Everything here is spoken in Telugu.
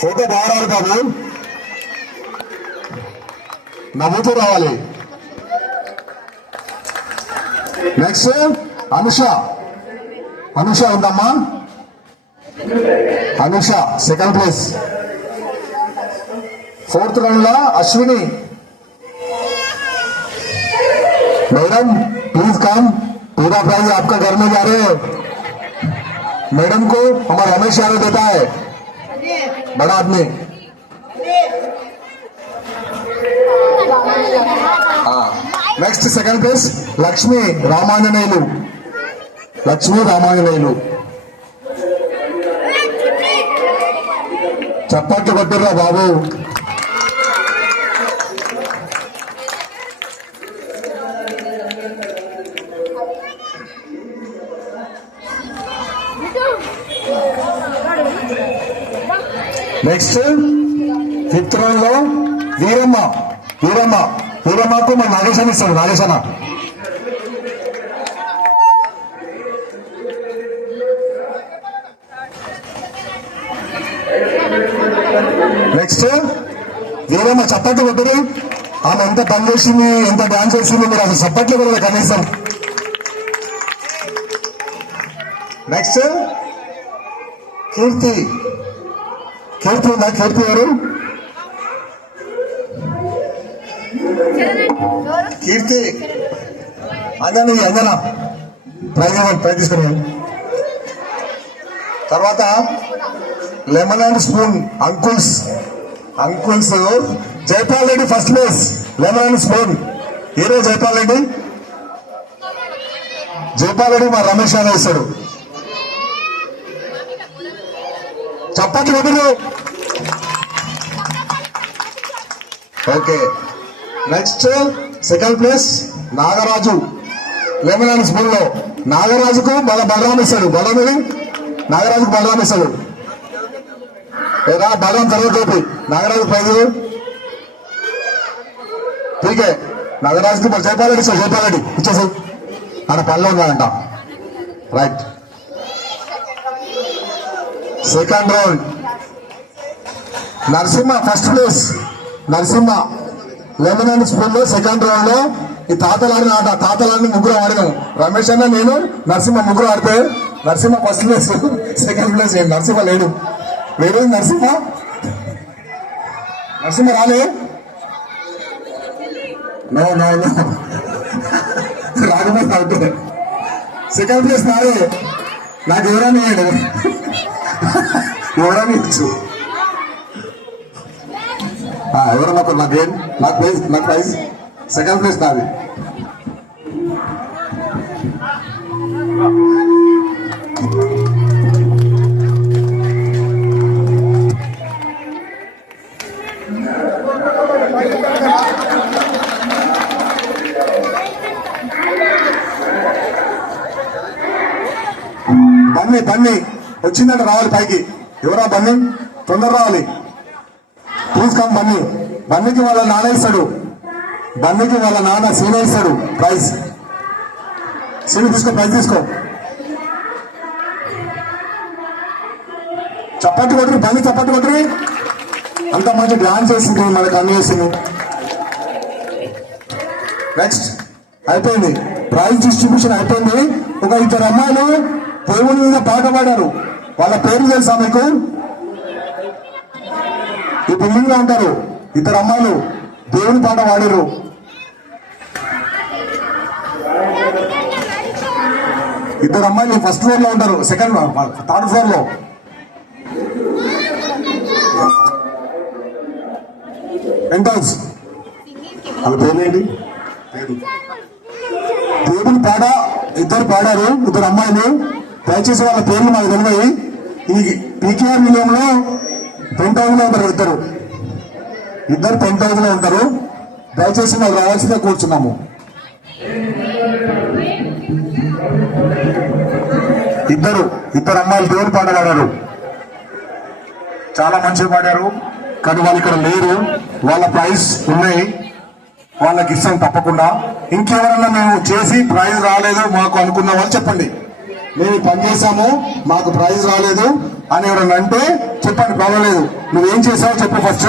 ఫోటో బాగా రావాలి బాబు, నవ్వుతూ రావాలి. నెక్స్ట్ అనుష. అనుష ఉందమ్మా, అనుష సెకండ్ ప్లేస్. फोर्थ रन ला अश्विनी. मैडम प्लीज कम, पूरा प्राइज आपका घर में जा रहे हैं. मैडम को हमारा रमेश यादव देता है, बड़ा आदमी. हाँ, next second place Lakshmi Ramanjaneyulu. Lakshmi Ramanjaneyulu. चप्पट्टु కొట్టురా బాబు. నెక్స్ట్ ఫిఫ్త్ రౌండ్ లో వీరమ్మ. వీరమ్మ వీరమ్మకు మన నాగేశన్ ఇస్తాడు. నాగేశన నెక్స్ట్ వీరమ్మ. చప్పట్లు కొట్టరు. ఆమె ఎంత పని చేసింది, ఎంత డాన్స్ చేసింది, మీరు అసలు చప్పట్లు కూడా కనీసం. నెక్స్ట్ కీర్తి. కీర్తి ఉందా? కీర్తి ఎవరు? కీర్తి. అంజనా. అంజనా ప్రైజ్ తీసుకుని. తర్వాత lemon and spoon uncles. Uncles Jaipal Reddy first place. Lemon and spoon hero Jaipal Reddy. Jaipal Reddy మా రమేష్ యాదవ్ ఇస్తాడు. చప్పట్లు కొట్టరు. Okay, next second place Nagaraju. Lemon and spoon లో నాగరాజుకు బలరాం ఇస్తాడు. బలరాం నాగరాజుకు బలరాం ఇస్తాడు. ఏరా బలరాం తర్వాత నాగరాజు ప్రైజ్. ఠీకే, నాగరాజుకి మరి జైపాల్ రెడ్డి ఇస్తాడు. జైపాల్ రెడ్డి ఇచ్చేసాడు. ఆయన పనిలో ఉన్నాడంట. Right. Second round Narasimha first place. Narasimha lemon and spoon లో సెకండ్ రౌండ్ లో ఈ తాతలాడిన ఆట. తాతలాడిని ముగ్గురు ఆడినాము. రమేష్ అన్న, నేను, నరసింహ ముగ్గురు ఆడితే Narasimha first place, second place. Narasimha లేడు. వేరే నరసింహ. నరసింహ రాలే. నో నో నో రాకపోతే అవుట్. సెకండ్ ప్లేస్ నాదే. నాకు ఎవరైనా ఎవరైనా ఇచ్చు. ఎవరన్నా నాకేం నాకు ప్రైజ్. నాకు ప్రైజ్ సెకండ్ ప్లేస్ నాది. బన్నీ. బన్నీ వచ్చిందంటే రావాలి పైకి. ఎవరా బన్నీ? తొందర రావాలి. Please come Bunny. బన్నీకి వాళ్ళ నాన్న ఇస్తాడు. బన్నీకి వాళ్ళ నాన్న సీన ఇస్తాడు ప్రైజ్. సీన తీసుకో, ప్రైజ్ తీసుకో. చప్పట్లు కొట్టరు. బన్నీ చప్పట్లు కొట్టరు. అంత మంచి డాన్స్ వేసింది, మనకు అన్ని వేసింది. నెక్స్ట్ అయిపోయింది. ప్రైజ్ డిస్ట్రిబ్యూషన్ అయిపోయింది. ఒక ఇద్దరు అమ్మాయిలు దేవుని మీద పాట పాడారు. వాళ్ళ పేర్లు తెలుసా మీకు? ఈ బిల్డింగ్ లో ఉంటారు. ఇద్దరు అమ్మాయిలు దేవుని పాట పాడారు. ఇద్దరు అమ్మాయిలు ఫస్ట్ ఫ్లోర్ లో ఉంటారు. సెకండ్ థర్డ్ ఫ్లోర్ లో. Penthouse. వాళ్ళ పేరు ఏంటి? దేవుని పాట ఇద్దరు పాడారు. ఇద్దరు అమ్మాయిలు. దయచేసి వాళ్ళ పేర్లు మాకు తెలియదు. ఈ పీకేఆర్ నిలయంలో పెంట్ హౌస్ లో ఉంటారు. ఇద్దరు పెంట్ హౌస్ లో ఉంటారు. దయచేసి మాకు రావాల్సిందే కూర్చున్నాము. ఇద్దరు అమ్మాయిలు దేవుని పాట పాడారు. చాలా మంచిగా పాడారు. కానీ వాళ్ళు ఇక్కడ లేరు. వాళ్ళ ప్రైజ్ ఉన్నాయి, వాళ్ళకి ఇస్తాం తప్పకుండా. ఇంకెవరన్నా మేము చేసి ప్రైజ్ రాలేదు మాకు అనుకున్న వాళ్ళు చెప్పండి. మేము ఈ పని చేసాము మాకు ప్రైజ్ రాలేదు అని ఎవరన్నా అంటే చెప్పండి, పర్వాలేదు. నువ్వేం చేసావో చెప్పు ఫస్ట్.